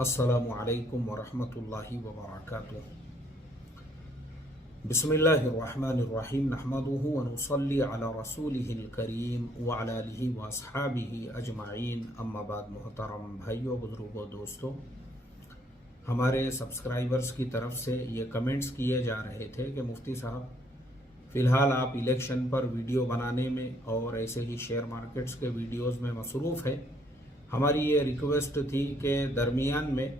अस्सलामु अलैकुम वरहमतुल्लाहि वबरकातुह। बिस्मिल्लाहिर्रहमानिर्रहीम नहमदुहु व नुसल्ली अला रसूलिहिल करीम व अला आलिहि व अस्हाबिहि अजमाइन, अम्मा बाद। मोहतरम भाइयों, बुजुर्गों, दोस्तों, हमारे सब्सक्राइबर्स की तरफ से ये कमेंट्स किए जा रहे थे कि मुफ्ती साहब, फ़िलहाल आप इलेक्शन पर वीडियो बनाने में और ऐसे ही शेयर मार्केट्स के वीडियोस में मसरूफ़ है। हमारी ये रिक्वेस्ट थी कि दरमियान में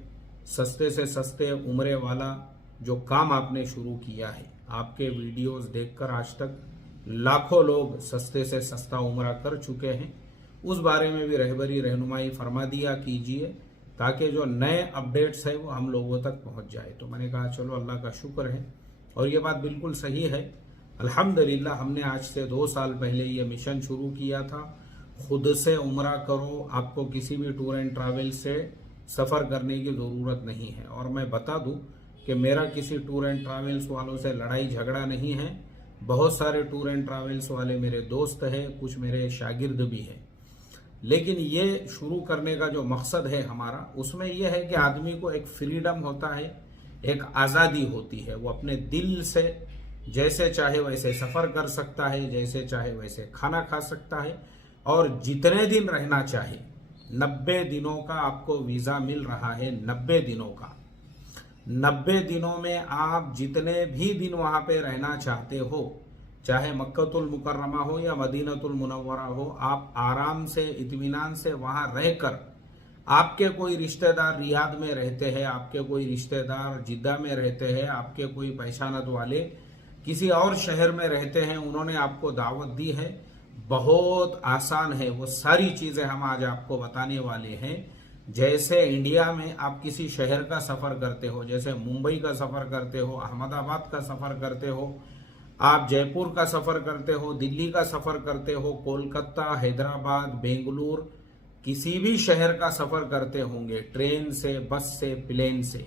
सस्ते से सस्ते उम्रे वाला जो काम आपने शुरू किया है, आपके वीडियोस देखकर आज तक लाखों लोग सस्ते से सस्ता उम्रा कर चुके हैं, उस बारे में भी रहबरी रहनुमाई फरमा दिया कीजिए ताकि जो नए अपडेट्स है वो हम लोगों तक पहुंच जाए। तो मैंने कहा चलो अल्लाह का शुक्र है और ये बात बिल्कुल सही है। अल्हम्दुलिल्लाह, हमने आज से 2 साल पहले ये मिशन शुरू किया था, खुद से उम्रा करो, आपको किसी भी टूर एंड ट्रैवल से सफ़र करने की ज़रूरत नहीं है। और मैं बता दूं कि मेरा किसी टूर एंड ट्रैवल्स वालों से लड़ाई झगड़ा नहीं है। बहुत सारे टूर एंड ट्रैवल्स वाले मेरे दोस्त हैं, कुछ मेरे शागिर्द भी हैं। लेकिन ये शुरू करने का जो मकसद है हमारा, उसमें यह है कि आदमी को एक फ्रीडम होता है, एक आज़ादी होती है। वो अपने दिल से जैसे चाहे वैसे सफ़र कर सकता है, जैसे चाहे वैसे खाना खा सकता है और जितने दिन रहना चाहे। 90 दिनों का आपको वीज़ा मिल रहा है, 90 दिनों का। 90 दिनों में आप जितने भी दिन वहाँ पे रहना चाहते हो, चाहे मक्कतुल मुकर्रमा हो या मदीनतुल मुनव्वरा हो, आप आराम से इत्मीनान से वहाँ रहकर, आपके कोई रिश्तेदार रियाद में रहते हैं, आपके कोई रिश्तेदार जिद्दा में रहते हैं, आपके कोई पहचानत वाले किसी और शहर में रहते हैं, उन्होंने आपको दावत दी है, बहुत आसान है। वो सारी चीज़ें हम आज आपको बताने वाले हैं। जैसे इंडिया में आप किसी शहर का सफ़र करते हो, जैसे मुंबई का सफ़र करते हो, अहमदाबाद का सफ़र करते हो, आप जयपुर का सफ़र करते हो, दिल्ली का सफ़र करते हो, कोलकाता, हैदराबाद, बेंगलुरु, किसी भी शहर का सफ़र करते होंगे, ट्रेन से, बस से, प्लेन से,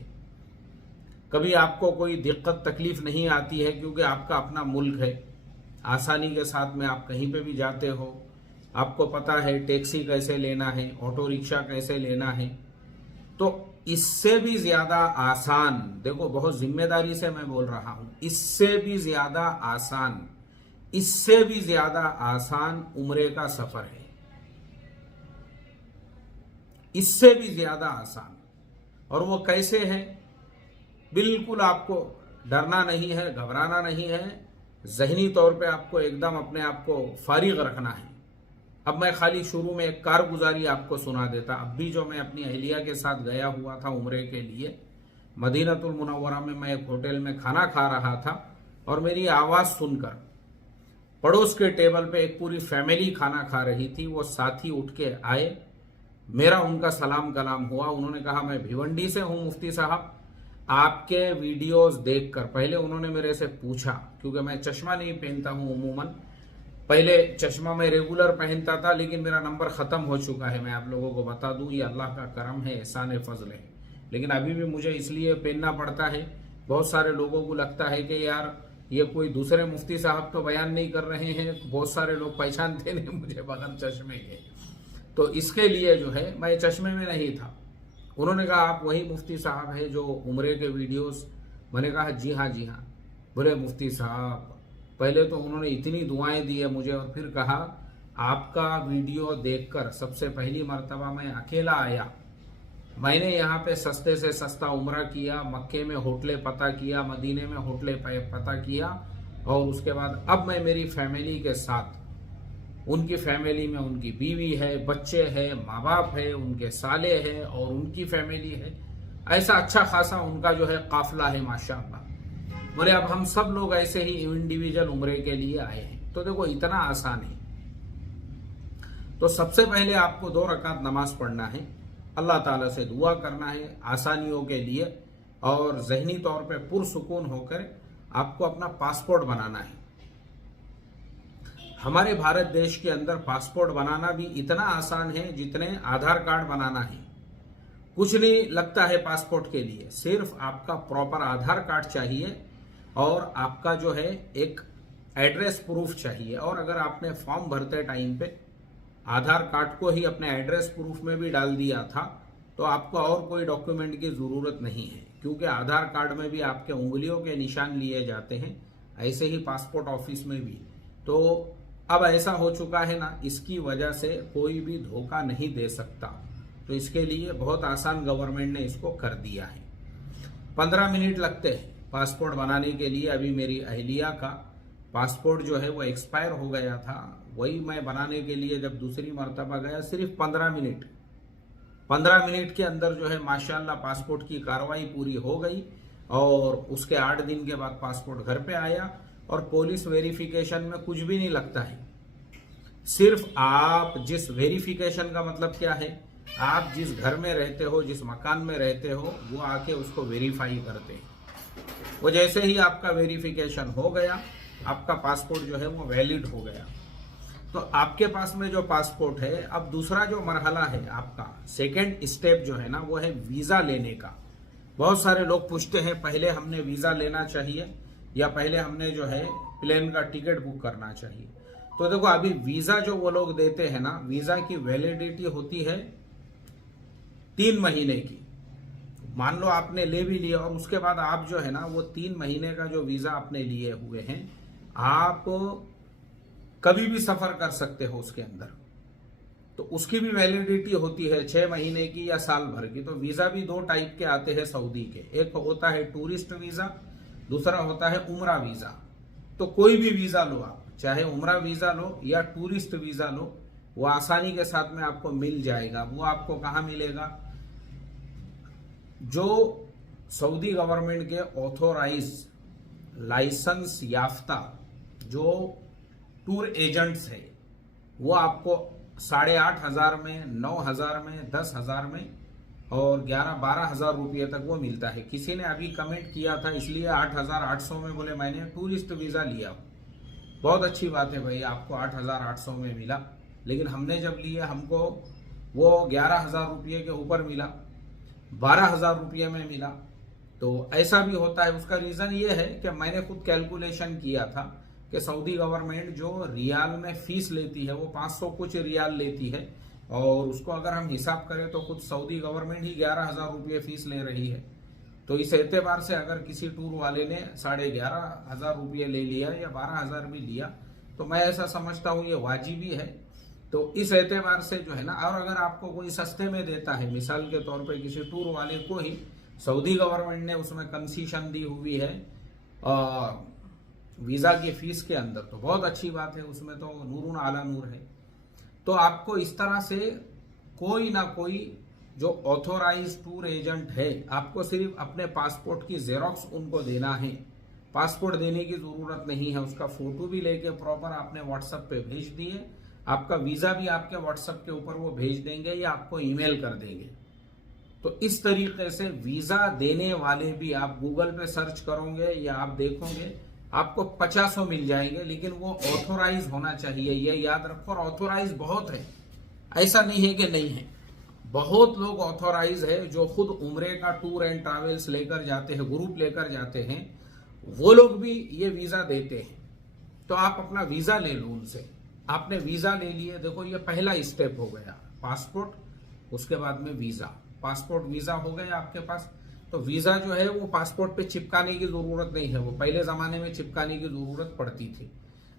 कभी आपको कोई दिक्कत तकलीफ नहीं आती है क्योंकि आपका अपना मुल्क है। आसानी के साथ में आप कहीं पे भी जाते हो, आपको पता है टैक्सी कैसे लेना है, ऑटो रिक्शा कैसे लेना है। तो इससे भी ज़्यादा आसान, देखो बहुत जिम्मेदारी से मैं बोल रहा हूं, इससे भी ज़्यादा आसान, इससे भी ज़्यादा आसान उम्रे का सफ़र है, इससे भी ज़्यादा आसान। और वो कैसे है? बिल्कुल आपको डरना नहीं है, घबराना नहीं है, ज़हनी तौर पे आपको एकदम अपने आप को फारिग रखना है। अब मैं खाली शुरू में एक कारगुजारी आपको सुना देता। अब भी जो मैं अपनी अहलिया के साथ गया हुआ था उम्रे के लिए, मदीनतुल मुनव्वरा में मैं एक होटल में खाना खा रहा था और मेरी आवाज़ सुनकर पड़ोस के टेबल पे एक पूरी फैमिली खाना खा रही थी। वो साथी उठ के आए, मेरा उनका सलाम कलाम हुआ। उन्होंने कहा मैं भिवंडी से हूँ मुफ्ती साहब, आपके वीडियोस देखकर। पहले उन्होंने मेरे से पूछा, क्योंकि मैं चश्मा नहीं पहनता हूँ उमूमन, पहले चश्मा मैं रेगुलर पहनता था, लेकिन मेरा नंबर ख़त्म हो चुका है। मैं आप लोगों को बता दूं, ये अल्लाह का करम है, एहसान फजल है। लेकिन अभी भी मुझे इसलिए पहनना पड़ता है, बहुत सारे लोगों को लगता है कि यार ये कोई दूसरे मुफ्ती साहब तो बयान नहीं कर रहे हैं, बहुत सारे लोग पहचानते नहीं मुझे बगैर चश्मे के। तो इसके लिए जो है मैं चश्मे में नहीं था। उन्होंने कहा आप वही मुफ्ती साहब है जो उम्रे के वीडियोस? मैंने कहा जी हाँ जी हाँ। बोले मुफ्ती साहब, पहले तो उन्होंने इतनी दुआएं दी है मुझे और फिर कहा आपका वीडियो देखकर सबसे पहली मर्तबा मैं अकेला आया, मैंने यहाँ पे सस्ते से सस्ता उम्रा किया, मक्के में होटलें पता किया, मदीने में होटलें पता किया, और उसके बाद अब मैं मेरी फैमिली के साथ, उनकी फैमिली में उनकी बीवी है, बच्चे हैं, माँ बाप है, उनके साले हैं और उनकी फैमिली है, ऐसा अच्छा खासा उनका जो है काफिला है माशाअल्लाह। बोले अब हम सब लोग ऐसे ही इंडिविजुअल उम्रे के लिए आए हैं। तो देखो इतना आसान है। तो सबसे पहले आपको 2 रकात नमाज पढ़ना है, अल्लाह ताला से दुआ करना है आसानियों के लिए, और जहनी तौर पे पुरसुकून होकर आपको अपना पासपोर्ट बनाना है। हमारे भारत देश के अंदर पासपोर्ट बनाना भी इतना आसान है जितने आधार कार्ड बनाना है। कुछ नहीं लगता है पासपोर्ट के लिए, सिर्फ आपका प्रॉपर आधार कार्ड चाहिए और आपका जो है एक एड्रेस प्रूफ चाहिए। और अगर आपने फॉर्म भरते टाइम पे आधार कार्ड को ही अपने एड्रेस प्रूफ में भी डाल दिया था तो आपको और कोई डॉक्यूमेंट की ज़रूरत नहीं है, क्योंकि आधार कार्ड में भी आपके उंगलियों के निशान लिए जाते हैं, ऐसे ही पासपोर्ट ऑफिस में भी। तो अब ऐसा हो चुका है ना, इसकी वजह से कोई भी धोखा नहीं दे सकता। तो इसके लिए बहुत आसान गवर्नमेंट ने इसको कर दिया है। 15 मिनट लगते हैं पासपोर्ट बनाने के लिए। अभी मेरी अहलिया का पासपोर्ट जो है वो एक्सपायर हो गया था, वही मैं बनाने के लिए जब दूसरी मर्तबा गया, सिर्फ 15 मिनट के अंदर जो है माशाल्लाह पासपोर्ट की कार्रवाई पूरी हो गई। और उसके 8 दिन के बाद पासपोर्ट घर पे आया। और पुलिस वेरिफिकेशन में कुछ भी नहीं लगता है, सिर्फ आप जिस वेरिफिकेशन का मतलब क्या है, आप जिस घर में रहते हो, जिस मकान में रहते हो, वो आके उसको वेरीफाई करते हैं। वो जैसे ही आपका वेरिफिकेशन हो गया, आपका पासपोर्ट जो है वो वैलिड हो गया। तो आपके पास में जो पासपोर्ट है, अब दूसरा जो मरहला है आपका, सेकेंड स्टेप जो है ना, वो है वीज़ा लेने का। बहुत सारे लोग पूछते हैं पहले हमने वीज़ा लेना चाहिए या पहले हमने जो है प्लेन का टिकट बुक करना चाहिए। तो देखो, अभी वीज़ा जो वो लोग देते हैं ना, वीज़ा की वैलिडिटी होती है 3 महीने की। मान लो आपने ले भी लिया और उसके बाद आप जो है ना, वो 3 महीने का जो वीज़ा आपने लिए हुए हैं, आप कभी भी सफ़र कर सकते हो उसके अंदर। तो उसकी भी वैलिडिटी होती है 6 महीने की या साल भर की। तो वीज़ा भी 2 टाइप के आते हैं सऊदी के, एक होता है टूरिस्ट वीज़ा, दूसरा होता है उम्रा वीज़ा। तो कोई भी वीज़ा लो आप, चाहे उम्रा वीज़ा लो या टूरिस्ट वीज़ा लो, वो आसानी के साथ में आपको मिल जाएगा। वो आपको कहाँ मिलेगा? जो सऊदी गवर्नमेंट के ऑथोराइज लाइसेंस याफ्ता जो टूर एजेंट्स है, वो आपको 8,500 में, 9,000 में, 10,000 में और 11-12 हज़ार रुपये तक वो मिलता है। किसी ने अभी कमेंट किया था, इसलिए 8,800 में बोले मैंने टूरिस्ट वीज़ा लिया। बहुत अच्छी बात है भाई, आपको 8,800 में मिला, लेकिन हमने जब लिया हमको वो 11,000 रुपये के ऊपर मिला, 12,000 रुपये में मिला। तो ऐसा भी होता है। उसका रीज़न ये है कि मैंने खुद कैलकुलेशन किया था कि सऊदी गवर्नमेंट जो रियाल में फीस लेती है वो 500 कुछ रियाल लेती है, और उसको अगर हम हिसाब करें तो खुद सऊदी गवर्नमेंट ही 11,000 रुपये फीस ले रही है। तो इस एतबार से अगर किसी टूर वाले ने 11,500 रुपये ले लिया या 12,000 भी लिया, तो मैं ऐसा समझता हूँ ये वाजिबी है। तो इस एतबार से जो है ना, और अगर आपको कोई सस्ते में देता है, मिसाल के तौर पे किसी टूर वाले को ही सऊदी गवर्नमेंट ने उसमें कंसीशन दी हुई है वीज़ा की फीस के अंदर, तो बहुत अच्छी बात है, उसमें तो नूरुन आला नूर है। तो आपको इस तरह से कोई ना कोई जो ऑथोराइज टूर एजेंट है, आपको सिर्फ अपने पासपोर्ट की जेरोक्स उनको देना है। पासपोर्ट देने की ज़रूरत नहीं है, उसका फ़ोटो भी लेके प्रॉपर आपने व्हाट्सएप पे भेज दिए, आपका वीज़ा भी आपके व्हाट्सएप के ऊपर वो भेज देंगे या आपको ईमेल कर देंगे। तो इस तरीके से वीज़ा देने वाले भी आप गूगल पे सर्च करोगे या आप देखोगे, आपको 50 मिल जाएंगे, लेकिन वो ऑथोराइज होना चाहिए, ये याद रखो। और ऑथोराइज बहुत है, ऐसा नहीं है कि नहीं है। बहुत लोग ऑथोराइज है जो खुद उम्रे का टूर एंड ट्रैवल्स लेकर जाते हैं, ग्रुप लेकर जाते हैं, वो लोग भी ये वीज़ा देते हैं। तो आप अपना वीज़ा ले लो उनसे। आपने वीज़ा ले लिए, देखो ये पहला स्टेप हो गया, पासपोर्ट, उसके बाद में वीज़ा। पासपोर्ट वीज़ा हो गया आपके पास। तो वीज़ा जो है वो पासपोर्ट पे चिपकाने की ज़रूरत नहीं है, वो पहले ज़माने में चिपकाने की ज़रूरत पड़ती थी।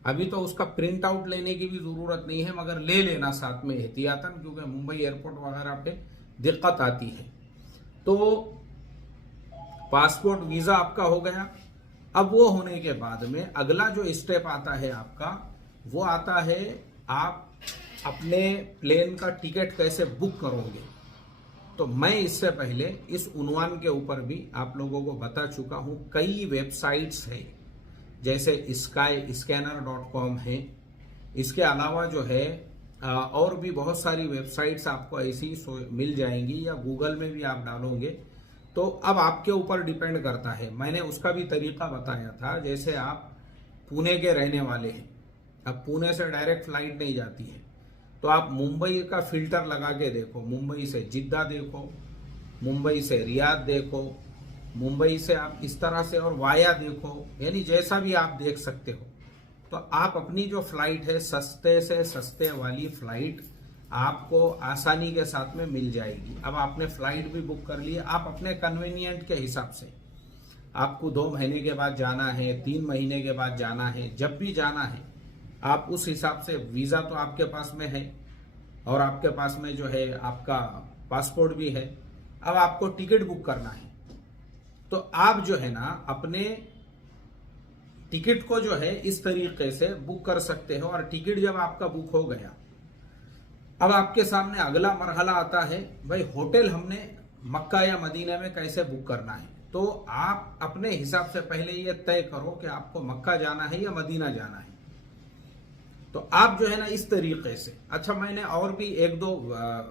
अभी तो उसका प्रिंट आउट लेने की भी ज़रूरत नहीं है, मगर ले लेना साथ में एहतियातन, क्योंकि मुंबई एयरपोर्ट वगैरह पे दिक्कत आती है। तो पासपोर्ट वीज़ा आपका हो गया। अब वो होने के बाद में अगला जो स्टेप आता है आपका, वो आता है आप अपने प्लेन का टिकट कैसे बुक करोगे। तो मैं इससे पहले इस उन्वान के ऊपर भी आप लोगों को बता चुका हूं। कई वेबसाइट्स हैं, जैसे skyscanner.com है, इसके अलावा जो है और भी बहुत सारी वेबसाइट्स आपको ऐसी मिल जाएंगी, या गूगल में भी आप डालोगे। तो अब आपके ऊपर डिपेंड करता है, मैंने उसका भी तरीका बताया था। जैसे आप पुणे के रहने वाले हैं, अब पुणे से डायरेक्ट फ्लाइट नहीं जाती है, तो आप मुंबई का फिल्टर लगा के देखो, मुंबई से जिद्दा देखो, मुंबई से रियाद देखो, मुंबई से आप इस तरह से और वाया देखो, यानी जैसा भी आप देख सकते हो। तो आप अपनी जो फ्लाइट है, सस्ते से सस्ते वाली फ्लाइट आपको आसानी के साथ में मिल जाएगी। अब आपने फ्लाइट भी बुक कर ली, आप अपने कन्वीनियंट के हिसाब से, आपको 2 महीने के बाद जाना है, 3 महीने के बाद जाना है, जब भी जाना है आप उस हिसाब से, वीज़ा तो आपके पास में है और आपके पास में जो है आपका पासपोर्ट भी है। अब आपको टिकट बुक करना है तो आप जो है ना अपने टिकट को जो है इस तरीके से बुक कर सकते हो। और टिकट जब आपका बुक हो गया, अब आपके सामने अगला मरहला आता है, भाई होटल हमने मक्का या मदीना में कैसे बुक करना है। तो आप अपने हिसाब से पहले ये तय करो कि आपको मक्का जाना है या मदीना जाना है। तो आप जो है ना इस तरीके से, अच्छा मैंने और भी 1-2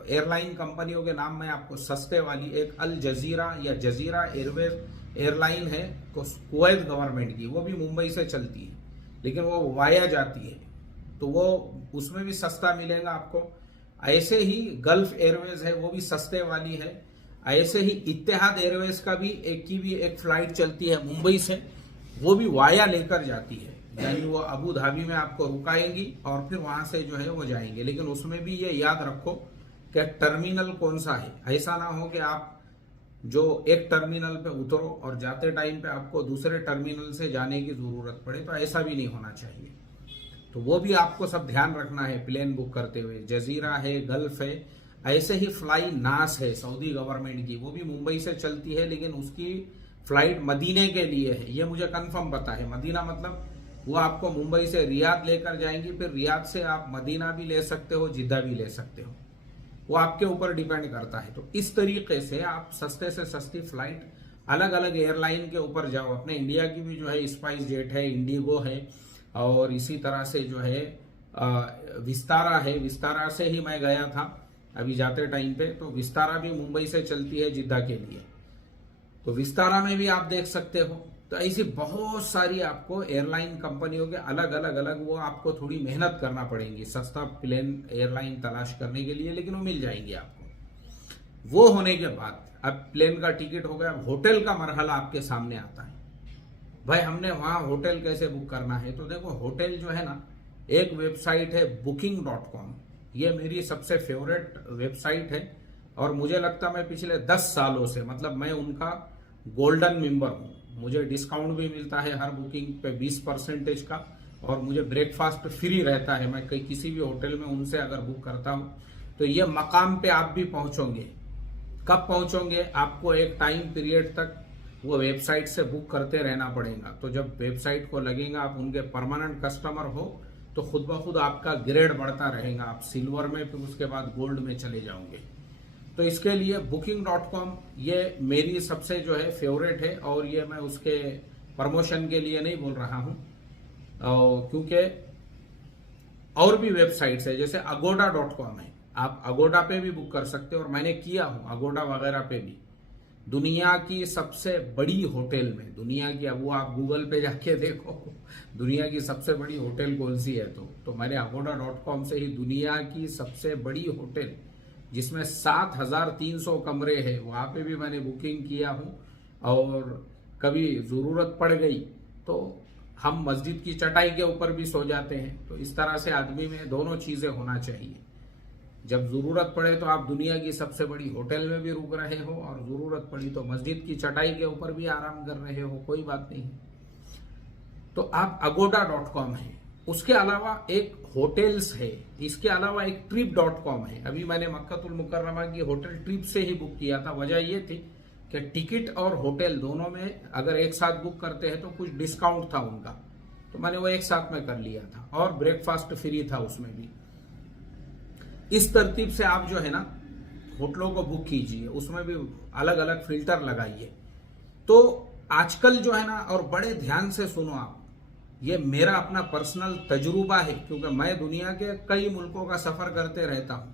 एयरलाइन कंपनियों के नाम मैं आपको, सस्ते वाली एक अल जजीरा या जजीरा एयरवेज एयरलाइन है कुवैत गवर्नमेंट की, वो भी मुंबई से चलती है लेकिन वो वाया जाती है, तो वो उसमें भी सस्ता मिलेगा आपको। ऐसे ही गल्फ एयरवेज है, वो भी सस्ते वाली है। ऐसे ही इत्तेहाद एयरवेज का भी एक फ्लाइट चलती है मुंबई से, वो भी वाया लेकर जाती है, यानी वो अबू धाबी में आपको रुकाएंगी और फिर वहां से जो है वो जाएंगे। लेकिन उसमें भी ये याद रखो कि टर्मिनल कौन सा है। ऐसा ना हो कि आप जो एक टर्मिनल पे उतरो और जाते टाइम पे आपको दूसरे टर्मिनल से जाने की जरूरत पड़े, तो ऐसा भी नहीं होना चाहिए। तो वो भी आपको सब ध्यान रखना है प्लेन बुक करते हुए। जजीरा है, गल्फ है, ऐसे ही फ्लाई नास है सऊदी गवर्नमेंट की, वो भी मुंबई से चलती है लेकिन उसकी फ्लाइट मदीने के लिए है, ये मुझे कंफर्म पता है। मदीना मतलब वो आपको मुंबई से रियाद लेकर जाएंगी, फिर रियाद से आप मदीना भी ले सकते हो, जिद्दा भी ले सकते हो, वो आपके ऊपर डिपेंड करता है। तो इस तरीके से आप सस्ते से सस्ती फ्लाइट अलग अलग एयरलाइन के ऊपर जाओ। अपने इंडिया की भी जो है स्पाइस जेट है, इंडिगो है, और इसी तरह से जो है विस्तारा है। विस्तारा से ही मैं गया था अभी जाते टाइम पे, तो विस्तारा भी मुंबई से चलती है जिद्दा के लिए, तो विस्तारा में भी आप देख सकते हो। तो ऐसी बहुत सारी आपको एयरलाइन कंपनियों के अलग, वो आपको थोड़ी मेहनत करना पड़ेगी सस्ता प्लेन एयरलाइन तलाश करने के लिए, लेकिन वो मिल जाएंगी आपको। वो होने के बाद अब प्लेन का टिकट हो गया, होटल का मरहला आपके सामने आता है। भाई हमने वहां होटल कैसे बुक करना है, तो देखो होटल जो है ना, एक वेबसाइट है booking.com, ये मेरी सबसे फेवरेट वेबसाइट है और मुझे लगता मैं पिछले 10 सालों से, मतलब मैं उनका गोल्डन मेंबर हूँ। मुझे डिस्काउंट भी मिलता है हर बुकिंग पे 20% का, और मुझे ब्रेकफास्ट फ्री रहता है। मैं कहीं किसी भी होटल में उनसे अगर बुक करता हूँ तो ये मकाम पे आप भी पहुंचोगे। कब पहुंचोगे, आपको एक टाइम पीरियड तक वो वेबसाइट से बुक करते रहना पड़ेगा। तो जब वेबसाइट को लगेगा आप उनके परमानेंट कस्टमर हो तो खुद ब खुद आपका ग्रेड बढ़ता रहेगा, आप सिल्वर में, फिर उसके बाद गोल्ड में चले जाओगे। तो इसके लिए booking.com ये मेरी सबसे जो है फेवरेट है, और ये मैं उसके प्रमोशन के लिए नहीं बोल रहा हूँ, क्योंकि और भी वेबसाइट्स है जैसे agoda.com है, आप अगोडा पे भी बुक कर सकते हो, और मैंने किया हूँ अगोडा वगैरह पे भी। दुनिया की सबसे बड़ी होटल में, दुनिया की, अब वो आप गूगल पे जाके देखो दुनिया की सबसे बड़ी होटल कौन सी है, तो मैंने agoda.com से ही दुनिया की सबसे बड़ी होटल जिसमें 7,300 कमरे हैं, वहाँ पे भी मैंने बुकिंग किया हूँ। और कभी ज़रूरत पड़ गई तो हम मस्जिद की चटाई के ऊपर भी सो जाते हैं। तो इस तरह से आदमी में दोनों चीज़ें होना चाहिए, जब ज़रूरत पड़े तो आप दुनिया की सबसे बड़ी होटल में भी रुक रहे हो, और ज़रूरत पड़ी तो मस्जिद की चटाई के ऊपर भी आराम कर रहे हो, कोई बात नहीं। तो आप agoda.com है। उसके अलावा एक होटल्स है, इसके अलावा एक trip.com है। अभी मैंने मक्कातुल मुकर्रमा की होटल ट्रिप से ही बुक किया था। वजह ये थी कि टिकट और होटल दोनों में अगर एक साथ बुक करते हैं तो कुछ डिस्काउंट था उनका, तो मैंने वो एक साथ में कर लिया था, और ब्रेकफास्ट फ्री था उसमें भी। इस तरतीब से आप जो है ना होटलों को बुक कीजिए, उसमें भी अलग अलग फिल्टर लगाइए। तो आजकल जो है ना, और बड़े ध्यान से सुनो आप, ये मेरा अपना पर्सनल तजुर्बा है, क्योंकि मैं दुनिया के कई मुल्कों का सफर करते रहता हूं।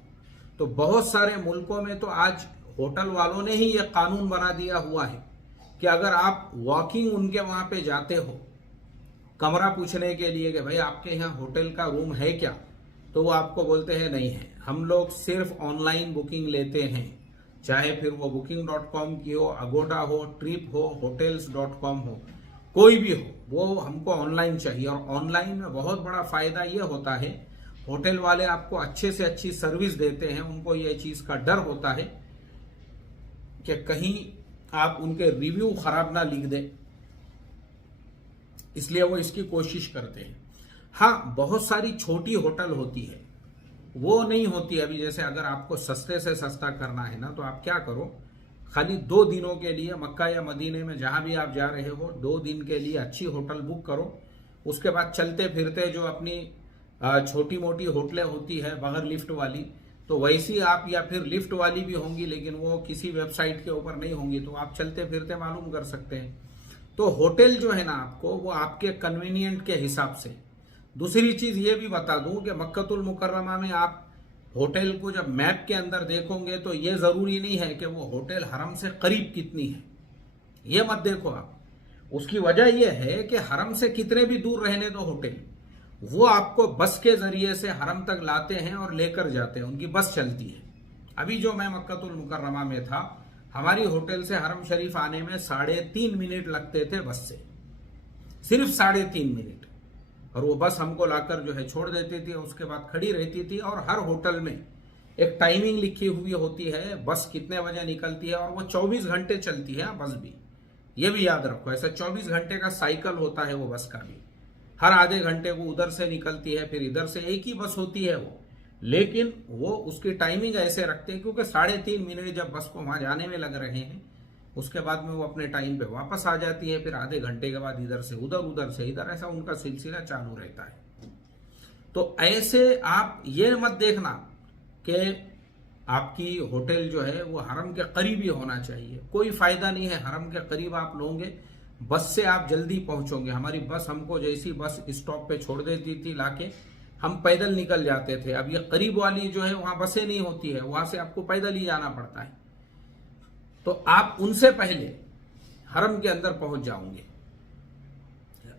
तो बहुत सारे मुल्कों में तो आज होटल वालों ने ही ये कानून बना दिया हुआ है कि अगर आप वॉकिंग उनके वहां पे जाते हो कमरा पूछने के लिए कि भाई आपके यहाँ होटल का रूम है क्या, तो वो आपको बोलते हैं नहीं है, हम लोग सिर्फ ऑनलाइन बुकिंग लेते हैं, चाहे फिर वो booking.com की हो, अगोडा हो, ट्रिप हो, hotels.com हो, कोई भी हो, वो हमको ऑनलाइन चाहिए। और ऑनलाइन में बहुत बड़ा फायदा ये होता है, होटल वाले आपको अच्छे से अच्छी सर्विस देते हैं, उनको ये चीज़ का डर होता है कि कहीं आप उनके रिव्यू खराब ना लिख दें, इसलिए वो इसकी कोशिश करते हैं। हाँ, बहुत सारी छोटी होटल होती है, वो नहीं होती। अभी जैसे अगर आपको सस्ते से सस्ता करना है ना, तो आप क्या करो, खाली 2 दिनों के लिए मक्का या मदीने में जहां भी आप जा रहे हो 2 दिन के लिए अच्छी होटल बुक करो। उसके बाद चलते फिरते जो अपनी छोटी मोटी होटलें होती है बगैर लिफ्ट वाली, तो वैसी आप, या फिर लिफ्ट वाली भी होंगी लेकिन वो किसी वेबसाइट के ऊपर नहीं होंगी, तो आप चलते फिरते मालूम कर सकते हैं। तो होटल जो है ना आपको, वो आपके कन्वीनियंट के हिसाब से। दूसरी चीज ये भी बता दूं कि मक्कतुल मुकर्रमा में आप होटल को जब मैप के अंदर देखोगे तो ये जरूरी नहीं है कि वो होटल हरम से करीब कितनी है, ये मत देखो आप। उसकी वजह यह है कि हरम से कितने भी दूर रहने दो होटल, वो आपको बस के जरिए से हरम तक लाते हैं और लेकर जाते हैं, उनकी बस चलती है। अभी जो मैं मक्कतुल मुकर्रमा में था, हमारी होटल से हरम शरीफ आने में 3.5 मिनट लगते थे बस से, सिर्फ 3.5 मिनट। और वो बस हमको लाकर जो है छोड़ देती थी, उसके बाद खड़ी रहती थी। और हर होटल में एक टाइमिंग लिखी हुई होती है, बस कितने बजे निकलती है, और वो 24 घंटे चलती है बस भी। ये भी याद रखो, ऐसा 24 घंटे का साइकिल होता है वो बस का भी। हर आधे घंटे को उधर से निकलती है, फिर इधर से, एक ही बस होती है वो, लेकिन वो उसकी टाइमिंग ऐसे रखते हैं क्योंकि 3.5 मिनट जब बस को वहां जाने में लग रहे हैं, उसके बाद में वो अपने टाइम पे वापस आ जाती है, फिर आधे घंटे के बाद इधर से उधर, उधर से इधर, ऐसा उनका सिलसिला चालू रहता है। तो ऐसे आप ये मत देखना कि आपकी होटल जो है वो हरम के करीब ही होना चाहिए, कोई फायदा नहीं है। हरम के करीब आप लोगे, बस से आप जल्दी पहुंचोगे। हमारी बस हमको जैसी बस स्टॉप पे छोड़ देती थी लाके, हम पैदल निकल जाते थे। अब ये करीब वाली जो है वहां बसें नहीं होती है, वहां से आपको पैदल ही जाना पड़ता है। तो आप उनसे पहले हरम के अंदर पहुंच जाओगे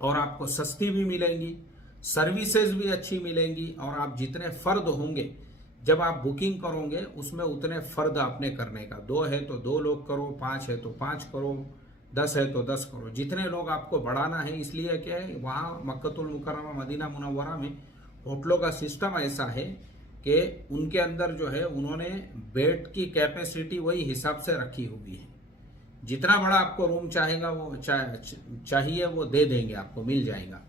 और आपको सस्ती भी मिलेंगी, सर्विसेज भी अच्छी मिलेंगी। और आप जितने फर्द होंगे, जब आप बुकिंग करोगे उसमें उतने फर्द आपने करने का, 2 है तो 2 लोग करो, 5 है तो 5 करो, 10 है तो 10 करो, जितने लोग आपको बढ़ाना है। इसलिए कि वहां मक्कतुल मुकर्रमा मदीना मुनव्वरा में होटलों का सिस्टम ऐसा है कि उनके अंदर जो है उन्होंने बेड की कैपेसिटी वही हिसाब से रखी हुई है। जितना बड़ा आपको रूम चाहेगा वो चाहिए वो दे देंगे, आपको मिल जाएगा।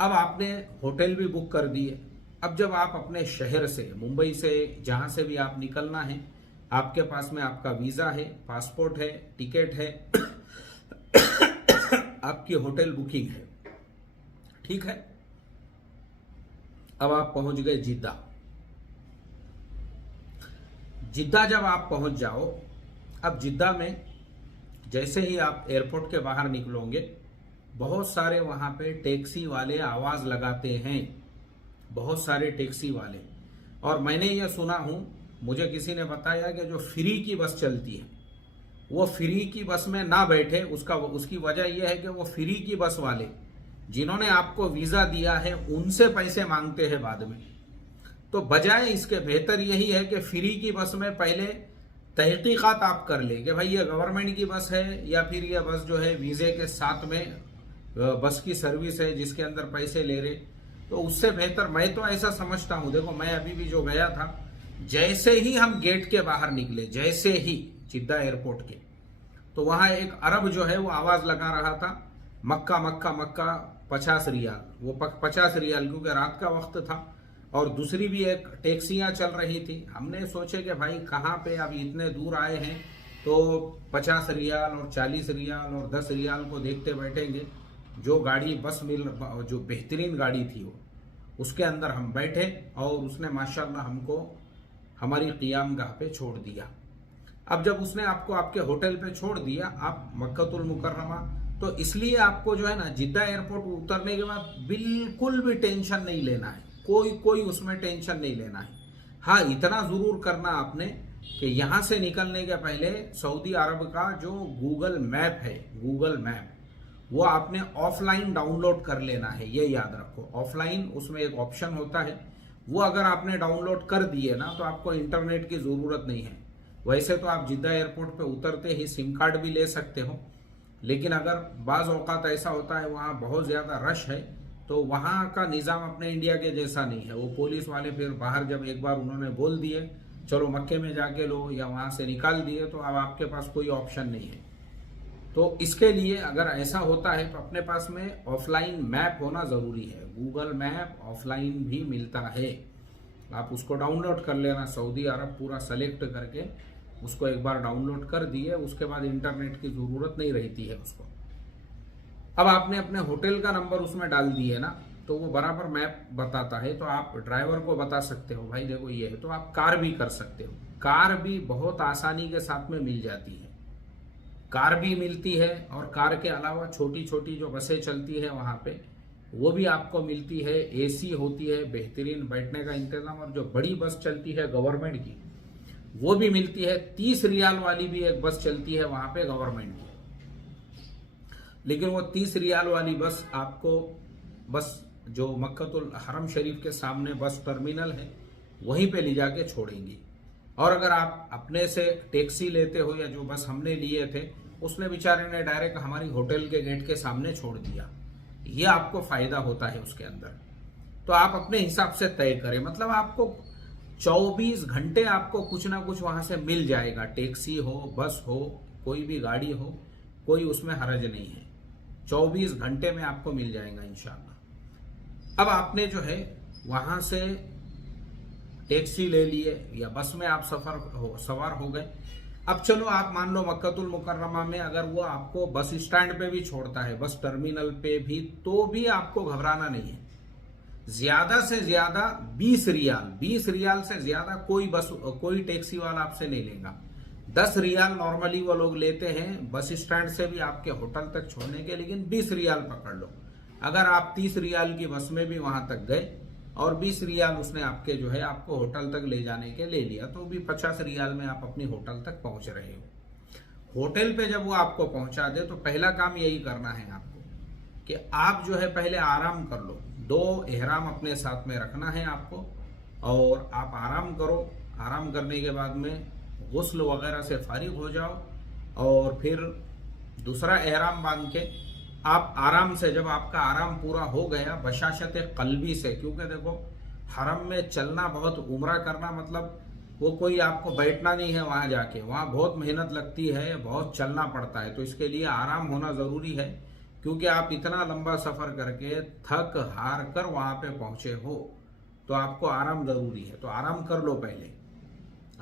अब आपने होटल भी बुक कर दिए। अब जब आप अपने शहर से, मुंबई से, जहां से भी आप निकलना है, आपके पास में आपका वीजा है, पासपोर्ट है, टिकट है, आपकी होटल बुकिंग है, ठीक है। अब आप पहुंच गए जिद्दा। जिद्दा जब आप पहुंच जाओ, अब जिद्दा में जैसे ही आप एयरपोर्ट के बाहर निकलोगे, बहुत सारे वहां पे टैक्सी वाले आवाज लगाते हैं, बहुत सारे टैक्सी वाले। और मैंने ये सुना हूं, मुझे किसी ने बताया कि जो फ्री की बस चलती है, वो फ्री की बस में ना बैठे। उसकी वजह यह है कि वो फ्री की बस वाले जिन्होंने आपको वीजा दिया है उनसे पैसे मांगते हैं बाद में। तो बजाय इसके बेहतर यही है कि फ्री की बस में पहले तहकीकात आप कर ले कि भाई ये गवर्नमेंट की बस है या फिर ये बस जो है वीजे के साथ में बस की सर्विस है जिसके अंदर पैसे ले रहे। तो उससे बेहतर मैं तो ऐसा समझता हूं, देखो मैं अभी भी जो गया था, जैसे ही हम गेट के बाहर निकले, जैसे ही जिद्दा एयरपोर्ट के, तो वहां एक अरब जो है वो आवाज लगा रहा था, मक्का मक्का मक्का 50 रियाल। वो 50 रियाल क्योंकि रात का वक्त था। और दूसरी भी एक टैक्सियां चल रही थी। हमने सोचे कि भाई कहाँ पे, अब इतने दूर आए हैं तो 50 रियाल और 40 रियाल और 10 रियाल को देखते बैठेंगे। जो गाड़ी बस जो बेहतरीन गाड़ी थी वो, उसके अंदर हम बैठे और उसने माशाल्लाह हमको हमारी क़ियाम गाह पे छोड़ दिया। अब जब उसने आपको आपके होटल पे छोड़ दिया, आप मक्कतुल मुकर्रमा, तो इसलिए आपको जो है ना जिद्दा एयरपोर्ट उतरने के बाद बिल्कुल भी टेंशन नहीं लेना है, कोई उसमें टेंशन नहीं लेना है। हाँ, इतना जरूर करना आपने कि यहां से निकलने के पहले सऊदी अरब का जो गूगल मैप है, गूगल मैप, वो आपने ऑफलाइन डाउनलोड कर लेना है। ये याद रखो, ऑफलाइन उसमें एक ऑप्शन होता है, वो अगर आपने डाउनलोड कर दिए ना तो आपको इंटरनेट की जरूरत नहीं है। वैसे तो आप जिद्दा एयरपोर्ट पे उतरते ही सिम कार्ड भी ले सकते हो, लेकिन अगर बाज औकात ऐसा होता है वहाँ बहुत ज़्यादा रश है तो वहाँ का निज़ाम अपने इंडिया के जैसा नहीं है। वो पुलिस वाले फिर बाहर जब एक बार उन्होंने बोल दिए चलो मक्के में जाके लो या वहाँ से निकाल दिए, तो अब आपके पास कोई ऑप्शन नहीं है। तो इसके लिए अगर ऐसा होता है तो अपने पास में ऑफलाइन मैप होना ज़रूरी है। गूगल मैप ऑफलाइन भी मिलता है, आप उसको डाउनलोड कर लेना। सऊदी अरब पूरा सेलेक्ट करके उसको एक बार डाउनलोड कर दिए, उसके बाद इंटरनेट की ज़रूरत नहीं रहती है उसको। अब आपने अपने होटल का नंबर उसमें डाल दिए ना, तो वो बराबर मैप बताता है। तो आप ड्राइवर को बता सकते हो भाई देखो ये है। तो आप कार भी कर सकते हो, कार भी बहुत आसानी के साथ में मिल जाती है, कार भी मिलती है। और कार के अलावा छोटी छोटी जो बसें चलती है वहाँ पे वो भी आपको मिलती है। एसी होती है, बेहतरीन बैठने का इंतजाम। और जो बड़ी बस चलती है गवर्नमेंट की वो भी मिलती है। 30 रियाल वाली भी एक बस चलती है वहाँ पे गवर्नमेंट की, लेकिन वो 30 रियाल वाली बस आपको बस जो मक्कतुल हरम शरीफ के सामने बस टर्मिनल है वहीं पे ले जाके छोड़ेंगी। और अगर आप अपने से टैक्सी लेते हो या जो बस हमने लिए थे उसने बेचारे ने डायरेक्ट हमारी होटल के गेट के सामने छोड़ दिया, ये आपको फायदा होता है उसके अंदर। तो आप अपने हिसाब से तय करें, मतलब आपको 24 घंटे आपको कुछ ना कुछ वहां से मिल जाएगा। टैक्सी हो, बस हो, कोई भी गाड़ी हो, कोई उसमें हरज नहीं है। 24 घंटे में आपको मिल जाएगा इंशाल्लाह। अब आपने जो है वहां से टैक्सी ले लिए या बस में आप सवार हो गए। अब चलो आप मान लो मक्कतुल मुकर्रमा में अगर वो आपको बस स्टैंड पे भी छोड़ता है, बस टर्मिनल पे भी, तो भी आपको घबराना नहीं है। ज्यादा से ज्यादा 20 रियाल से ज्यादा कोई टैक्सी वाला आपसे नहीं लेगा। 10 रियाल नॉर्मली वो लोग लेते हैं बस स्टैंड से भी आपके होटल तक छोड़ने के, लेकिन 20 रियाल पकड़ लो। अगर आप 30 रियाल की बस में भी वहां तक गए और 20 रियाल उसने आपके जो है आपको होटल तक ले जाने के ले लिया, तो भी 50 रियाल में आप अपनी होटल तक पहुंच रहे हो। होटल पे जब वो आपको पहुंचा दे तो पहला काम यही करना है आपको कि आप जो है पहले आराम कर लो। 2 एहराम अपने साथ में रखना है आपको और आप आराम करो। आराम करने के बाद में गुस्ल वगैरह से फारिग हो जाओ और फिर दूसरा एहराम बांध के आप आराम से, जब आपका आराम पूरा हो गया बशाशत कल्बी से, क्योंकि देखो हरम में चलना बहुत, उम्रा करना मतलब वो कोई आपको बैठना नहीं है वहां जाके, वहां बहुत मेहनत लगती है, बहुत चलना पड़ता है। तो इसके लिए आराम होना जरूरी है, क्योंकि आप इतना लंबा सफर करके थक हार कर वहां पे पहुंचे हो, तो आपको आराम जरूरी है। तो आराम कर लो पहले।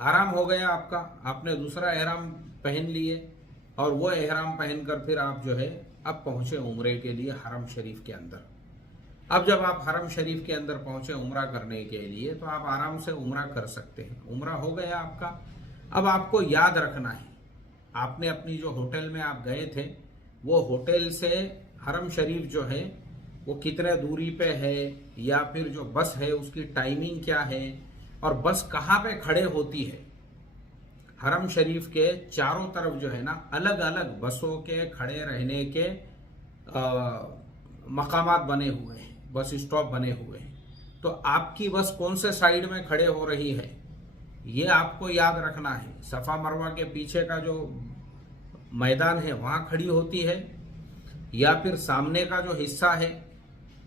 आराम हो गया आपका, आपने दूसरा एहराम पहन लिए और वो एहराम पहनकर फिर आप जो है अब पहुंचे उम्रे के लिए हरम शरीफ के अंदर। अब जब आप हरम शरीफ के अंदर पहुंचे उम्रा करने के लिए, तो आप आराम से उम्रा कर सकते हैं। उम्रा हो गया आपका। अब आपको याद रखना है, आपने अपनी जो होटल में आप गए थे वो होटल से हरम शरीफ जो है वो कितने दूरी पे है, या फिर जो बस है उसकी टाइमिंग क्या है, और बस कहाँ पे खड़े होती है। हरम शरीफ के चारों तरफ जो है ना अलग अलग बसों के खड़े रहने के मकामात बने हुए हैं, बस स्टॉप बने हुए हैं। तो आपकी बस कौन से साइड में खड़े हो रही है ये आपको याद रखना है। सफा मरवा के पीछे का जो मैदान है वहां खड़ी होती है, या फिर सामने का जो हिस्सा है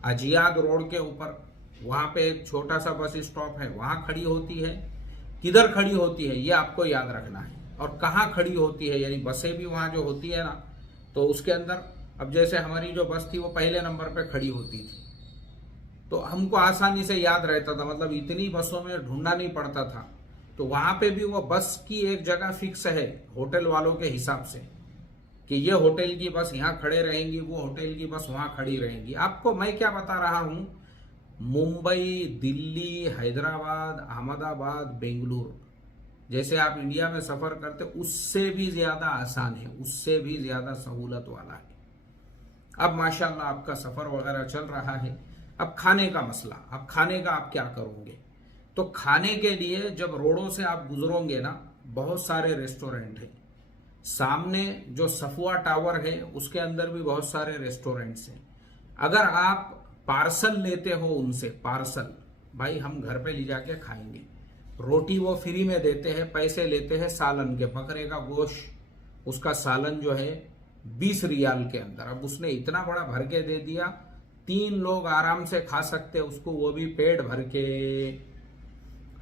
अजियाद रोड के ऊपर वहां पे एक छोटा सा बस स्टॉप है वहां खड़ी होती है। किधर खड़ी होती है ये आपको याद रखना है, और कहाँ खड़ी होती है, यानी बसें भी वहां जो होती है ना, तो उसके अंदर अब जैसे हमारी जो बस थी वो पहले नंबर पे खड़ी होती थी, तो हमको आसानी से याद रहता था, मतलब इतनी बसों में ढूंढना नहीं पड़ता था। तो वहां पे भी वो बस की एक जगह फिक्स है होटल वालों के हिसाब से कि ये होटल की बस यहाँ खड़े रहेंगी, वो होटल की बस वहां खड़ी रहेंगी। आपको मैं क्या बता रहा हूं, मुंबई, दिल्ली, हैदराबाद, अहमदाबाद, बेंगलुरु जैसे आप इंडिया में सफर करते उससे भी ज्यादा आसान है, उससे भी ज्यादा सहूलत वाला है। अब माशाल्लाह आपका सफर वगैरह चल रहा है। अब खाने का मसला, अब खाने का आप क्या करोगे। तो खाने के लिए जब रोडों से आप गुजरोगे ना, बहुत सारे रेस्टोरेंट हैं। सामने जो सफुआ टावर है उसके अंदर भी बहुत सारे रेस्टोरेंट्स हैं। अगर आप पार्सल लेते हो उनसे, पार्सल भाई हम घर पे ले जाके खाएंगे, रोटी वो फ्री में देते हैं, पैसे लेते हैं सालन के, बकरे का गोश्त उसका सालन जो है 20 रियाल के अंदर। अब उसने इतना बड़ा भर के दे दिया 3 लोग आराम से खा सकते उसको, वो भी पेट भर के।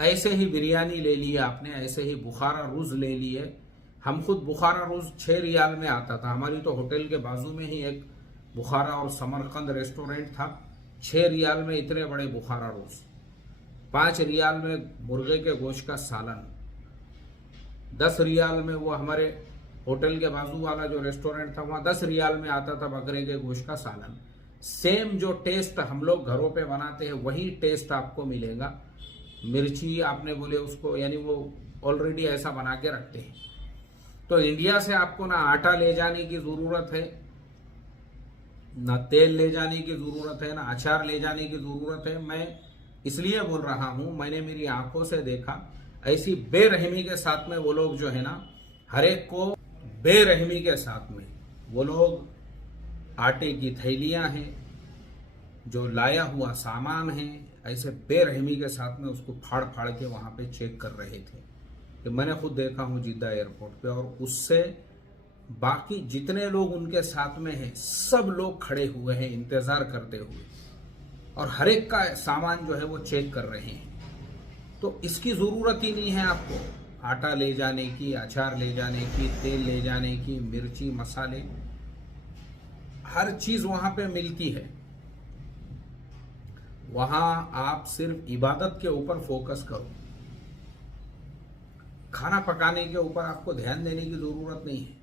ऐसे ही बिरयानी ले लिए आपने, ऐसे ही बुखारा रुज ले लिए। हम खुद बुखारा रुज 6 रियाल में आता था, हमारी तो होटल के बाजू में ही एक बुखारा और समरकंद रेस्टोरेंट था। 6 रियाल में इतने बड़े बुखारा रुज, 5 रियाल में मुर्गे के गोश्त का सालन, 10 रियाल में वो हमारे होटल के बाजू वाला जो रेस्टोरेंट था वहाँ 10 रियाल में आता था बकरे के गोश्त का सालन। सेम जो टेस्ट हम लोग घरों पे बनाते हैं वही टेस्ट आपको मिलेगा। मिर्ची आपने बोले उसको, यानी वो ऑलरेडी ऐसा बना के रखते हैं। तो इंडिया से आपको ना आटा ले जाने की ज़रूरत है, ना तेल ले जाने की ज़रूरत है, ना अचार ले जाने की ज़रूरत है। मैं इसलिए बोल रहा हूँ, मैंने मेरी आंखों से देखा ऐसी बेरहमी के साथ में वो लोग जो है ना, हर एक को बेरहमी के साथ में वो लोग आटे की थैलियाँ हैं, जो लाया हुआ सामान है, ऐसे बेरहमी के साथ में उसको फाड़ फाड़ के वहाँ पे चेक कर रहे थे। कि मैंने खुद देखा हूँ जिद्दा एयरपोर्ट पे, और उससे बाकी जितने लोग उनके साथ में हैं सब लोग खड़े हुए हैं इंतज़ार करते हुए, और हर एक का सामान जो है वो चेक कर रहे हैं। तो इसकी ज़रूरत ही नहीं है आपको आटा ले जाने की, अचार ले जाने की, तेल ले जाने की, मिर्ची मसाले, हर चीज़ वहाँ पे मिलती है। वहाँ आप सिर्फ इबादत के ऊपर फोकस करो, खाना पकाने के ऊपर आपको ध्यान देने की ज़रूरत नहीं है।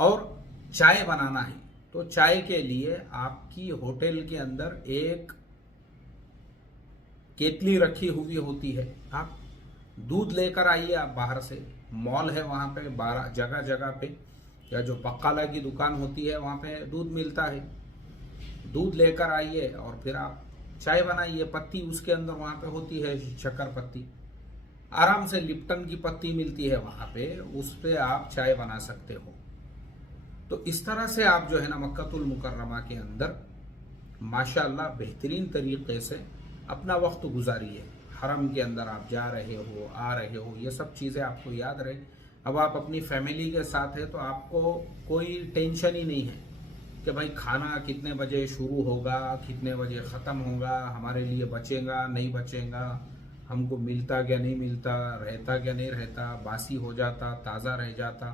और चाय बनाना है तो चाय के लिए आपकी होटल के अंदर एक केतली रखी हुई होती है। आप दूध लेकर आइए, आप बाहर से, मॉल है वहाँ पे 12 जगह जगह पे, या जो बक्काला की दुकान होती है वहाँ पे दूध मिलता है। दूध लेकर आइए और फिर आप चाय बनाइए। पत्ती उसके अंदर वहाँ पे होती है, शक्कर पत्ती, आराम से लिप्टन की पत्ती मिलती है वहाँ पे, उस पे आप चाय बना सकते हो। तो इस तरह से आप जो है ना मक्कतुल मुकर्रमा के अंदर माशाअल्लाह बेहतरीन तरीके से अपना वक्त गुजारिए। हरम के अंदर आप जा रहे हो, आ रहे हो, ये सब चीज़ें आपको याद रहे। अब आप अपनी फैमिली के साथ है तो आपको कोई टेंशन ही नहीं है कि भाई खाना कितने बजे शुरू होगा, कितने बजे ख़त्म होगा, हमारे लिए बचेगा नहीं बचेगा, हमको मिलता क्या नहीं मिलता, रहता क्या नहीं रहता, बासी हो जाता, ताज़ा रह जाता,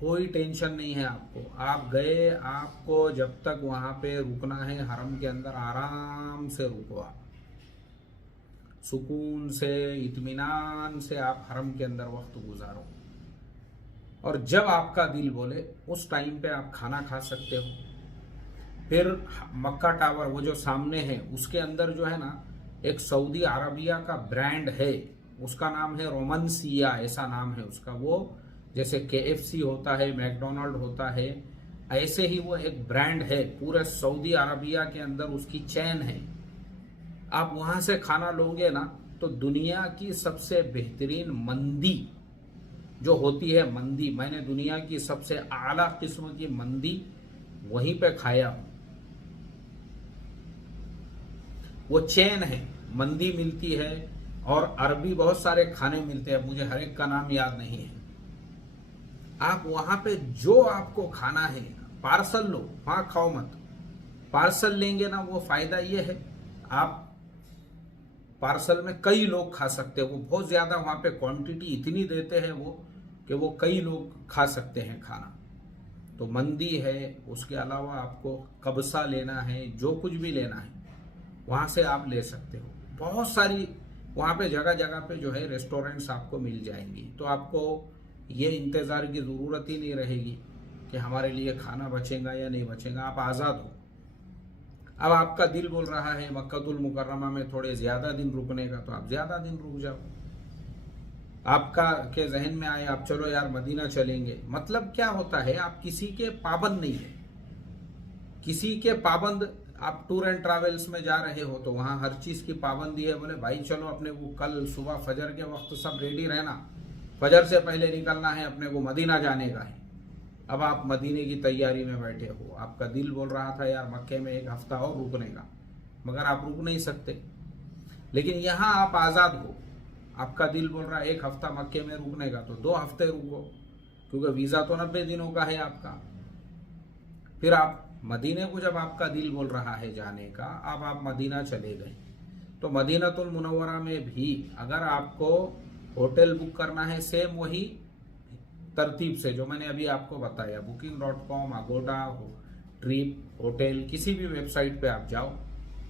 कोई टेंशन नहीं है आपको। आप गए, आपको जब तक वहाँ पे रुकना है हरम के अंदर आराम से रुको, आप सुकून से, इत्मीनान से आप हरम के अंदर वक्त गुजारो। और जब आपका दिल बोले उस टाइम पे आप खाना खा सकते हो। फिर मक्का टावर वो जो सामने है उसके अंदर जो है ना एक सऊदी अरबिया का ब्रांड है, उसका नाम है रोमनसिया, ऐसा नाम है उसका। वो जैसे KFC होता है, मैकडोनल्ड होता है, ऐसे ही वो एक ब्रांड है, पूरे सऊदी अरबिया के अंदर उसकी चैन है। आप वहाँ से खाना लोगे ना तो दुनिया की सबसे बेहतरीन मंदी जो होती है, मंदी, मैंने दुनिया की सबसे आला किस्म की मंदी वहीं पे खाया हूँ। वो चैन है, मंदी मिलती है और अरबी बहुत सारे खाने मिलते हैं, मुझे हर एक का नाम याद नहीं है। आप वहाँ पे जो आपको खाना है पार्सल लो, वहाँ खाओ मत। पार्सल लेंगे ना वो फायदा ये है, आप पार्सल में कई लोग खा सकते हैं। वो बहुत ज़्यादा वहाँ पे क्वांटिटी इतनी देते हैं वो कि वो कई लोग खा सकते हैं खाना। तो मंदी है, उसके अलावा आपको कब्सा लेना है, जो कुछ भी लेना है वहाँ से आप ले सकते हो। बहुत सारी वहाँ पे जगह जगह पे जो है रेस्टोरेंट्स आपको मिल जाएंगी। तो आपको ये इंतज़ार की ज़रूरत ही नहीं रहेगी कि हमारे लिए खाना बचेगा या नहीं बचेगा, आप आज़ाद हो। अब आपका दिल बोल रहा है मक्कतुल मुकर्रमा में थोड़े ज़्यादा दिन रुकने का, तो आप ज़्यादा दिन रुक जाओ। आपका के जहन में आए आप चलो यार मदीना चलेंगे, मतलब क्या होता है, आप किसी के पाबंद नहीं है, किसी के पाबंद। आप टूर एंड ट्रैवल्स में जा रहे हो तो वहाँ हर चीज़ की पाबंदी है। बोले भाई चलो अपने को कल सुबह फजर के वक्त सब रेडी रहना, फजर से पहले निकलना है, अपने को मदीना जाने का है। अब आप मदीने की तैयारी में बैठे हो, आपका दिल बोल रहा था यार मक्के में 1 हफ्ता और रुकने का, मगर आप रुक नहीं सकते। लेकिन यहाँ आप आज़ाद हो, आपका दिल बोल रहा है 1 हफ्ता मक्के में रुकने का, तो 2 हफ्ते रुको, क्योंकि वीज़ा तो 90 दिनों का है आपका। फिर आप मदीने को जब आपका दिल बोल रहा है जाने का, अब आप मदीना चले गए, तो मदीनातुल मुनव्वरा में भी अगर आपको होटल बुक करना है, सेम वही तरतीब से जो मैंने अभी आपको बताया, booking.com, अगोडा, ट्रिप, होटल, किसी भी वेबसाइट पे आप जाओ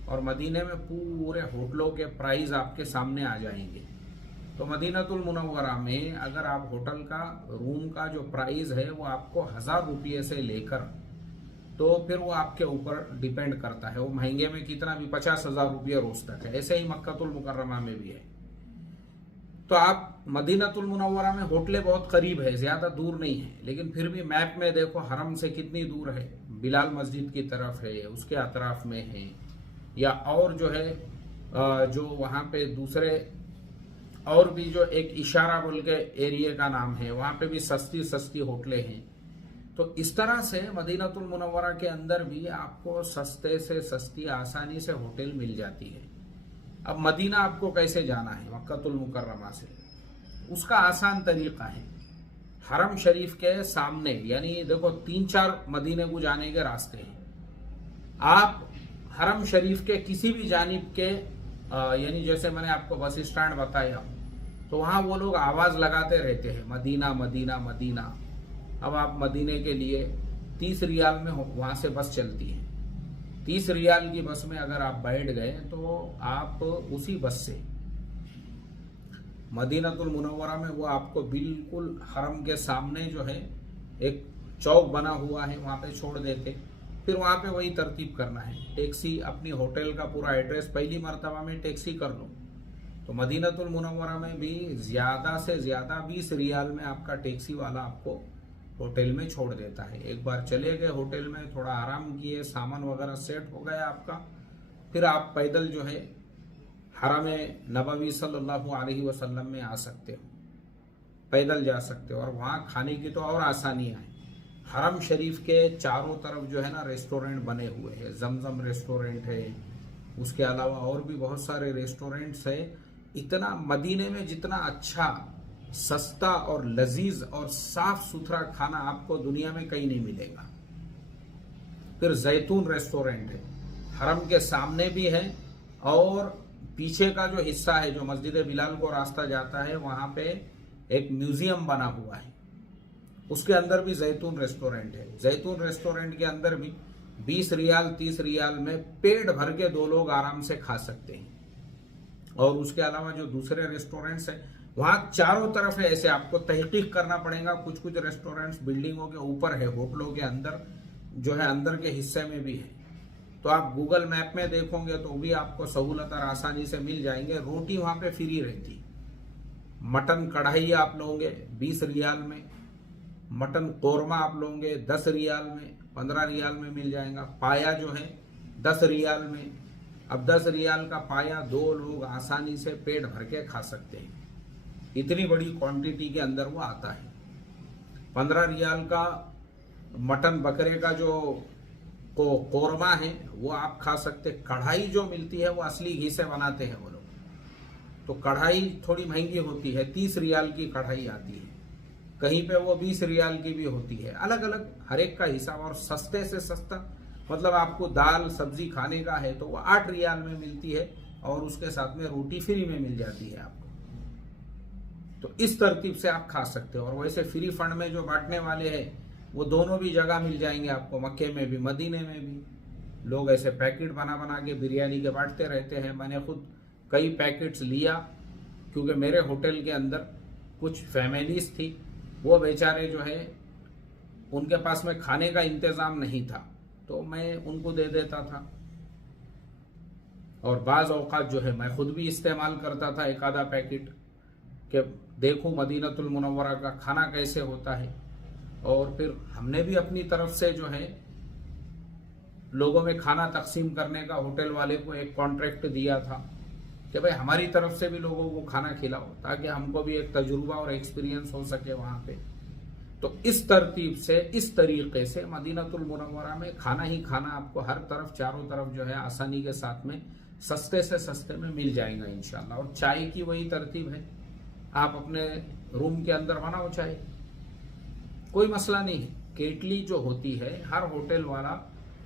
और मदीने में पूरे होटलों के प्राइस आपके सामने आ जाएंगे। तो मदीनातुल मुनव्वरा में अगर आप होटल का रूम का जो प्राइस है वो आपको 1000 रुपये से लेकर, तो फिर वो आपके ऊपर डिपेंड करता है, वो महंगे में कितना भी 50,000 रुपये रोज तक है। ऐसे ही मक्कातुल मुकर्रमा में भी है। तो आप मदीनातुल मुनव्वरा में होटलें बहुत करीब है, ज्यादा दूर नहीं है, लेकिन फिर भी मैप में देखो हरम से कितनी दूर है, बिलाल मस्जिद की तरफ है, उसके अतराफ में है, या और जो है जो वहाँ पे दूसरे और भी जो एक इशारा बोल के एरिया का नाम है, वहाँ पे भी सस्ती सस्ती होटलें हैं। तो इस तरह से मदीनातुल मुनव्वरा के अंदर भी आपको सस्ते से सस्ती आसानी से होटल मिल जाती है। अब मदीना आपको कैसे जाना है मक्कातुल मुकर्रमा से, उसका आसान तरीका है, हरम शरीफ के सामने, यानी देखो 3-4 मदीने को जाने के रास्ते हैं। आप हरम शरीफ के किसी भी जानिब के यानी जैसे मैंने आपको बस स्टैंड बताया, तो वहाँ वो लोग आवाज़ लगाते रहते हैं मदीना मदीना मदीना। अब आप मदीने के लिए 30 रियाल में वहाँ से बस चलती है, 30 रियाल की बस में अगर आप बैठ गए तो आप उसी बस से मदीनातुल मुनव्वरा में, वो आपको बिल्कुल हरम के सामने जो है एक चौक बना हुआ है, वहाँ पे छोड़ देते। फिर वहाँ पे वही तरतीब करना है, टैक्सी, अपनी होटल का पूरा एड्रेस पहली मर्तबा में टैक्सी कर लो। तो मदीनातुल मुनव्वरा में भी ज़्यादा से ज़्यादा 20 रियाल में आपका टैक्सी वाला आपको होटल में छोड़ देता है। एक बार चले गए होटल में, थोड़ा आराम किए, सामान वगैरह सेट हो गया आपका, फिर आप पैदल जो है हरम नबवी सल्लल्लाहु अलैहि वसल्लम में आ सकते हो, पैदल जा सकते हो। और वहाँ खाने की तो और आसानियाँ हैं। हरम शरीफ के चारों तरफ जो है ना रेस्टोरेंट बने हुए हैं, जमजम रेस्टोरेंट है, उसके अलावा और भी बहुत सारे रेस्टोरेंट्स है। इतना मदीने में जितना अच्छा, सस्ता और लजीज और साफ सुथरा खाना आपको दुनिया में कहीं नहीं मिलेगा। फिर जैतून रेस्टोरेंट है, हरम के सामने भी है, और पीछे का जो हिस्सा है जो मस्जिद बिलाल को रास्ता जाता है, वहां पे एक म्यूजियम बना हुआ है, उसके अंदर भी जैतून रेस्टोरेंट है। जैतून रेस्टोरेंट के अंदर भी 20 रियाल 30 रियाल में पेट भर के 2 लोग आराम से खा सकते हैं। और उसके अलावा जो दूसरे रेस्टोरेंट्स हैं वहाँ चारों तरफ है, ऐसे आपको तहकीक करना पड़ेगा। कुछ कुछ रेस्टोरेंट्स बिल्डिंगों के ऊपर है, होटलों के अंदर जो है अंदर के हिस्से में भी है। तो आप गूगल मैप में देखोगे तो भी आपको सहूलत और आसानी से मिल जाएंगे। रोटी वहाँ पे फ्री रहती, मटन कढ़ाई आप लोगे 20 रियाल में, मटन कोरमा आप लोगे 10 रियाल में, 15 रियाल में मिल जाएगा। पाया जो है 10 रियाल में। अब 10 रियाल का पाया 2 लोग आसानी से पेट भर के खा सकते हैं, इतनी बड़ी क्वांटिटी के अंदर वो आता है। 15 रियाल का मटन बकरे का जो कोरमा है वो आप खा सकते। कढ़ाई जो मिलती है वो असली घी से बनाते हैं वो लोग, तो कढ़ाई थोड़ी महंगी होती है, 30 रियाल की कढ़ाई आती है, कहीं पे वो 20 रियाल की भी होती है। अलग अलग हर एक का हिसाब। और सस्ते से सस्ता मतलब आपको दाल सब्जी खाने का है तो वो 8 रियाल में मिलती है, और उसके साथ में रोटी फ्री में मिल जाती है आपको। तो इस तरतीब से आप खा सकते हो। और वैसे फ्री फंड में जो बांटने वाले हैं वो दोनों भी जगह मिल जाएंगे आपको, मक्के में भी मदीने में भी। लोग ऐसे पैकेट बना बना के बिरयानी के बांटते रहते हैं। मैंने खुद कई पैकेट्स लिया, क्योंकि मेरे होटल के अंदर कुछ फैमिलीज थी, वो बेचारे जो है उनके पास में खाने का इंतज़ाम नहीं था, तो मैं उनको दे देता था। और बाज़ औक़ात जो है मैं खुद भी इस्तेमाल करता था एक आधा पैकेट, कि देखूं मदीनातुल मुनव्वरा का खाना कैसे होता है। और फिर हमने भी अपनी तरफ से जो है लोगों में खाना तकसीम करने का होटल वाले को एक कॉन्ट्रैक्ट दिया था कि भाई हमारी तरफ से भी लोगों को खाना खिलाओ, ताकि हमको भी एक तजुर्बा और एक्सपीरियंस हो सके वहाँ पे। तो इस तरतीब से, इस तरीके से मदीनातुल मुनव्वरा में खाना ही खाना आपको हर तरफ, चारों तरफ जो है आसानी के साथ में सस्ते से सस्ते में मिल जाएगा इंशाल्लाह। और चाय की वही तरतीब है, आप अपने रूम के अंदर बनाओ चाय, कोई मसला नहीं है। केटली जो होती है हर होटल वाला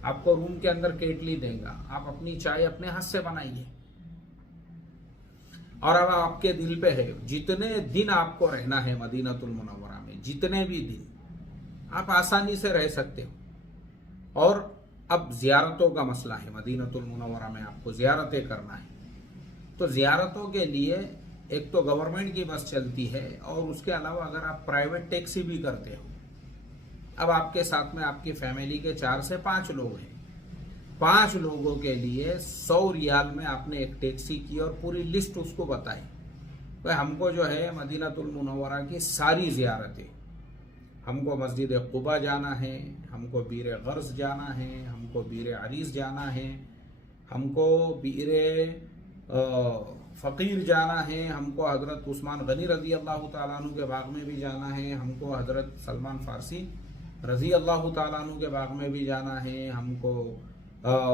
आपको रूम के अंदर केटली देगा, आप अपनी चाय अपने हाथ से बनाइए। और अब आपके दिल पे है, जितने दिन आपको रहना है मदीनतुल मुनव्वरा में, जितने भी दिन आप आसानी से रह सकते हो। और अब जियारतों का मसला है, मदीनतुल मुनव्वरा में आपको जियारतें करना है, तो जियारतों के लिए एक तो गवर्नमेंट की बस चलती है, और उसके अलावा अगर आप प्राइवेट टैक्सी भी करते हो, अब आपके साथ में आपकी फैमिली के 4 से 5 लोग हैं, 5 लोगों के लिए 100 रियाल में आपने एक टैक्सी की और पूरी लिस्ट उसको बताई, भाई हमको जो है मदीनतुल मुनव्वरा की सारी जियारतें, हमको मस्जिद कुबा जाना है, हमको बीर गर्स जाना है, हमको बीर अरीस जाना है, हमको बीर फ़कीर जाना है, हमको हज़रत उस्मान गनी रज़ी अल्लाह ताला अन्हु के बाग में भी जाना है, हमको हज़रत सलमान फ़ारसी रज़ी अल्लाह ताला अन्हु के बाग में भी जाना है, हमको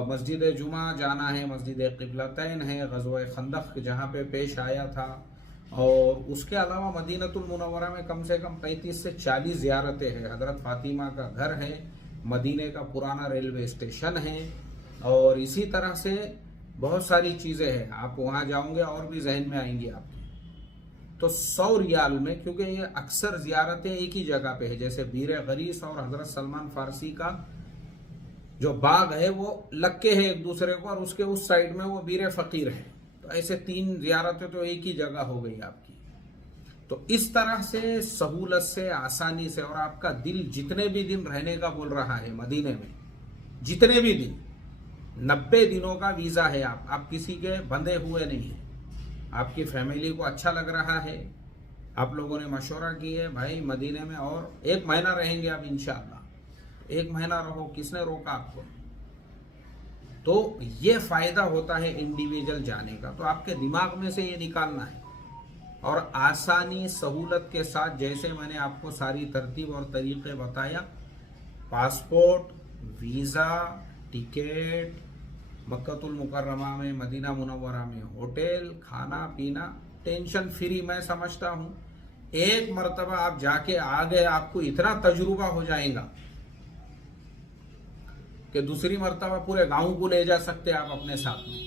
मस्जिद जुमा जाना है, मस्जिद क़िबलतैन है, ग़ज़वा खंदक जहाँ पे पेश आया था, और उसके अलावा मदीनतुल मुनव्वरा में कम से कम 35 से 40 ज़ियारतें हैं। हज़रत फ़ातिमा का घर है, मदीने का पुराना रेलवे स्टेशन है, और इसी तरह से बहुत सारी चीज़ें हैं। आप वहाँ जाओगे और भी जहन में आएंगी आपके। तो 100 रियाल में, क्योंकि ये अक्सर ज़ियारतें एक ही जगह पे है, जैसे बीर गरीस और हज़रत सलमान फ़ारसी का जो बाग है वो लक्के है एक दूसरे को, और उसके उस साइड में वो बीर फ़कीर है। तो ऐसे 3 ज़ियारतें तो एक ही जगह हो गई आपकी। तो इस तरह से सहूलत से, आसानी से, और आपका दिल जितने भी दिन रहने का बोल रहा है मदीने में, जितने भी दिन, 90 दिनों का वीज़ा है, आप किसी के बंधे हुए नहीं हैं। आपकी फैमिली को अच्छा लग रहा है, आप लोगों ने मशवरा की है भाई मदीने में और 1 महीना रहेंगे आप इंशाअल्लाह, 1 महीना रहो, किसने रोका आपको? तो ये फ़ायदा होता है इंडिविजुअल जाने का। तो आपके दिमाग में से ये निकालना है, और आसानी सहूलत के साथ, जैसे मैंने आपको सारी तरतीब और तरीक़े बताया, पासपोर्ट, वीज़ा, टिकट, मक्कतुल मुकर्रमा में, मदीना मुनव्वरा में होटल, खाना पीना, टेंशन फ्री मैं समझता हूँ। एक मरतबा आप जाके आ गए, आपको इतना तजुर्बा हो जाएगा कि दूसरी मरतबा पूरे गांव को ले जा सकते आप अपने साथ में।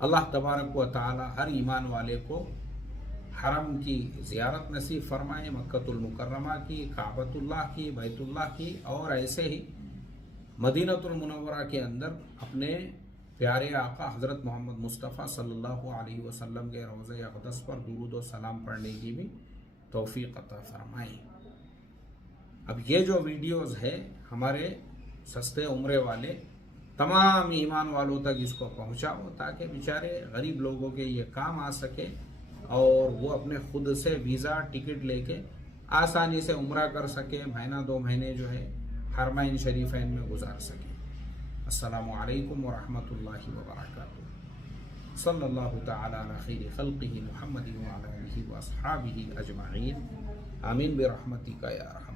अल्लाह तबारक व तआला हर ईमान वाले को हरम की ज़ियारत नसीब फरमाए, मक्कतुल मुकर्रमा की, काबतुल्लाह की, बैतुल्लाह की, और ऐसे ही मदीनतुल मुनव्वरा के अंदर अपने प्यारे आका हज़रत मोहम्मद मुस्तफ़ा सल्लल्लाहु अलैहि वसल्लम के रोज़े अक़दस पर दुरूद व सलाम पढ़ने की भी तौफ़ीक़ अता फरमाए। अब ये जो वीडियोज़ है हमारे सस्ते उम्रे वाले तमाम ईमान वालों तक इसको पहुँचाओ, ताकि बेचारे गरीब लोगों के ये काम आ सके, और वो अपने खुद से वीज़ा टिकट लेके आसानी से उम्रा कर सके, महीना 2 महीने जो है हरमैन शरीफैन में गुजार सके। अस्सलामु अलैकुम व रहमतुल्लाहि व बरकातुहू। सल्लल्लाहु तआला अला खैरि खल्क़िही मुहम्मदिन व अला आलिहि व अस्हाबिही अजमईन। आमीन बिरहमतिका या रहमान।